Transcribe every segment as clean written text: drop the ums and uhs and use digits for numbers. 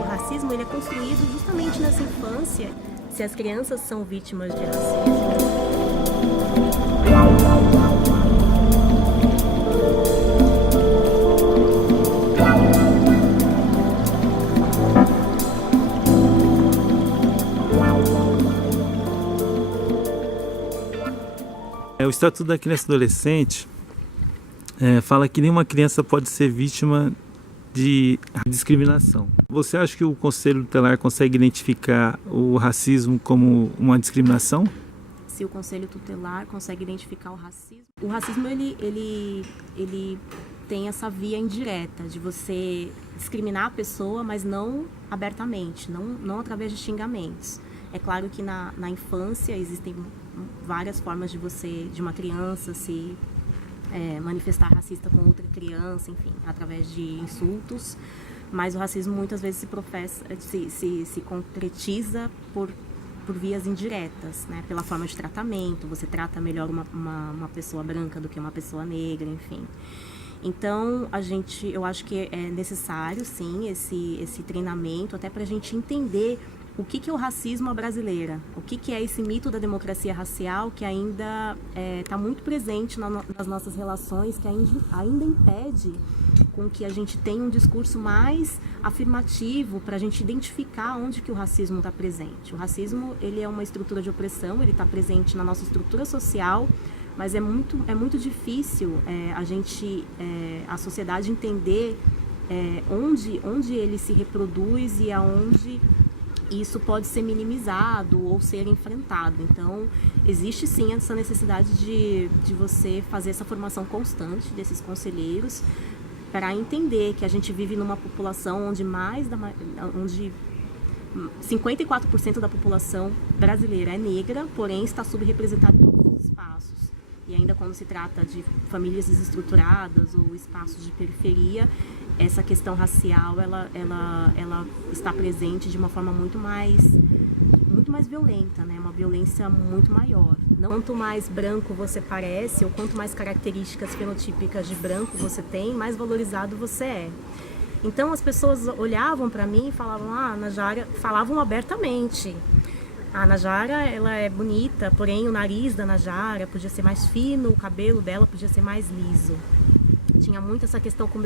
O racismo ele é construído justamente nessa infância. Se as crianças são vítimas de racismo, O Estatuto da Criança e do Adolescente fala que nenhuma criança pode ser vítima de discriminação. Você acha que o Conselho Tutelar consegue identificar o racismo como uma discriminação? se o Conselho Tutelar consegue identificar o racismo ele tem essa via indireta de você discriminar a pessoa, mas não abertamente, não através de xingamentos. É claro que na infância existem várias formas de uma criança se manifestar racista com outra criança, enfim, através de insultos, mas o racismo muitas vezes se concretiza por vias indiretas, né? Pela forma de tratamento, você trata melhor uma pessoa branca do que uma pessoa negra, enfim. Então, eu acho que é necessário, sim, esse treinamento, até para a gente entender o que é o racismo à brasileira, o que é esse mito da democracia racial que ainda está muito presente nas nossas relações, que ainda impede com que a gente tenha um discurso mais afirmativo para a gente identificar onde que o racismo está presente. O racismo ele é uma estrutura de opressão, ele está presente na nossa estrutura social, mas é muito difícil a sociedade entender onde ele se reproduz e aonde isso pode ser minimizado ou ser enfrentado. Então, existe sim essa necessidade de você fazer essa formação constante desses conselheiros para entender que a gente vive numa população onde 54% da população brasileira é negra, porém está subrepresentada em todos os espaços. E ainda quando se trata de famílias desestruturadas ou espaços de periferia, essa questão racial ela está presente de uma forma muito mais violenta, né? Uma violência muito maior. Quanto mais branco você parece, ou quanto mais características fenotípicas de branco você tem, mais valorizado você é. Então as pessoas olhavam para mim e falavam, Najara, falavam abertamente. A Najara, ela é bonita, porém o nariz da Najara podia ser mais fino, o cabelo dela podia ser mais liso. Tinha muito essa questão com o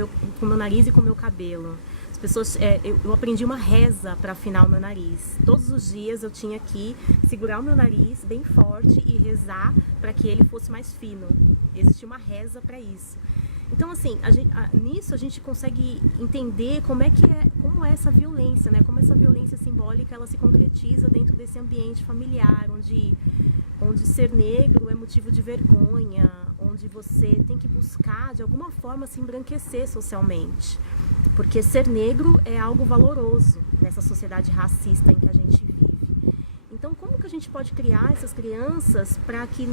meu nariz e com o meu cabelo. As pessoas, eu aprendi uma reza para afinar o meu nariz. Todos os dias eu tinha que segurar o meu nariz bem forte e rezar para que ele fosse mais fino. Existia uma reza para isso. Então, assim, nisso a gente consegue entender como é essa violência, né? Como essa violência simbólica ela se concretiza dentro desse ambiente familiar, onde ser negro é motivo de vergonha, onde você tem que buscar de alguma forma se embranquecer socialmente, porque ser negro é algo valoroso nessa sociedade racista em que a gente vive. Então, como que a gente pode criar essas crianças para que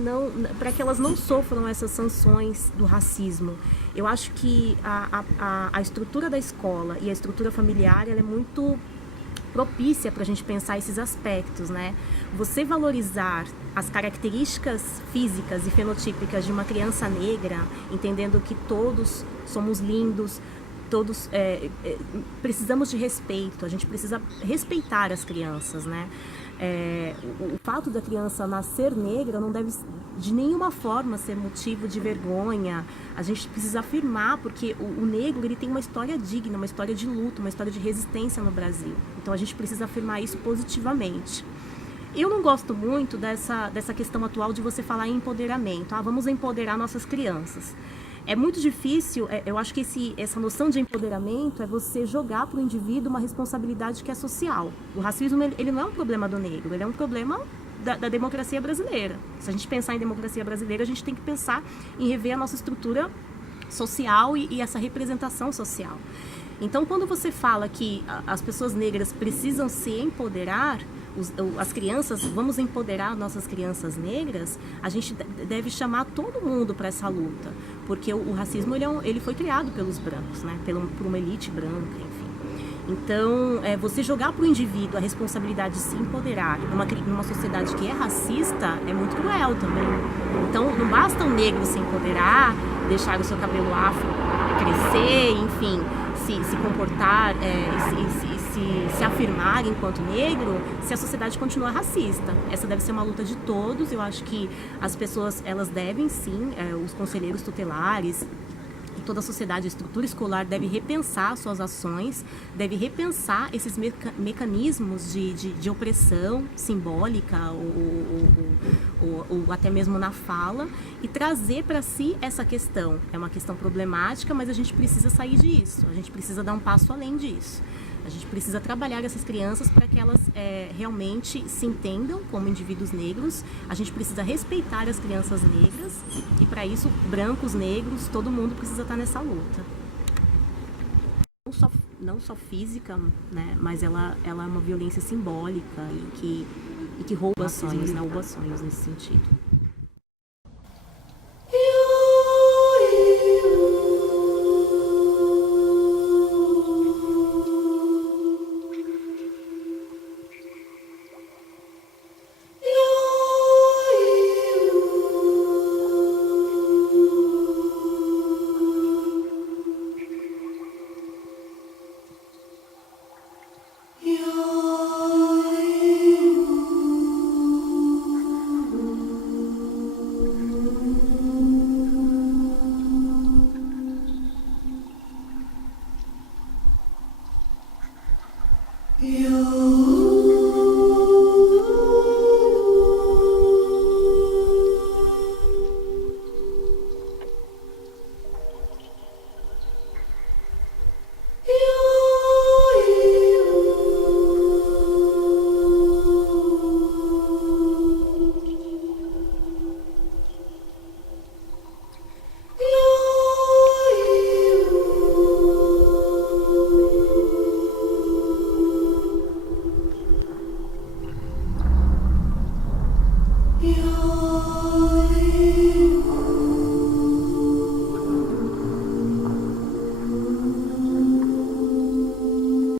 elas não sofram essas sanções do racismo? Eu acho que a estrutura da escola e a estrutura familiar ela é muito propícia para a gente pensar esses aspectos, né? Você valorizar as características físicas e fenotípicas de uma criança negra, entendendo que todos somos lindos, todos precisamos de respeito, a gente precisa respeitar as crianças, né? O fato da criança nascer negra não deve de nenhuma forma ser motivo de vergonha. A gente precisa afirmar, porque o negro ele tem uma história digna, uma história de luta, uma história de resistência no Brasil. Então a gente precisa afirmar isso positivamente. Eu não gosto muito dessa questão atual de você falar em empoderamento. Vamos empoderar nossas crianças. É muito difícil, eu acho que essa noção de empoderamento é você jogar para o indivíduo uma responsabilidade que é social. O racismo ele não é um problema do negro, ele é um problema da democracia brasileira. Se a gente pensar em democracia brasileira, a gente tem que pensar em rever a nossa estrutura social e essa representação social. Então, quando você fala que as pessoas negras precisam se empoderar, as crianças, vamos empoderar nossas crianças negras, a gente deve chamar todo mundo para essa luta, porque o racismo ele foi criado pelos brancos, né? Por uma elite branca, enfim. Então, você jogar para o indivíduo a responsabilidade de se empoderar numa sociedade que é racista é muito cruel também. Então, não basta um negro se empoderar, deixar o seu cabelo afro crescer, enfim, se comportar, se afirmar enquanto negro se a sociedade continuar racista. Essa deve ser uma luta de todos. Eu acho que as pessoas, elas devem sim, os conselheiros tutelares, toda a sociedade, a estrutura escolar deve repensar suas ações, deve repensar esses mecanismos de opressão simbólica ou até mesmo na fala, e trazer para si essa questão. É uma questão problemática, mas a gente precisa sair disso, a gente precisa dar um passo além disso. A gente precisa trabalhar essas crianças para que elas realmente se entendam como indivíduos negros. A gente precisa respeitar as crianças negras e, para isso, brancos, negros, todo mundo precisa estar nessa luta. Não só física, né, mas ela é uma violência simbólica e que rouba sonhos, né, rouba sonhos nesse sentido. You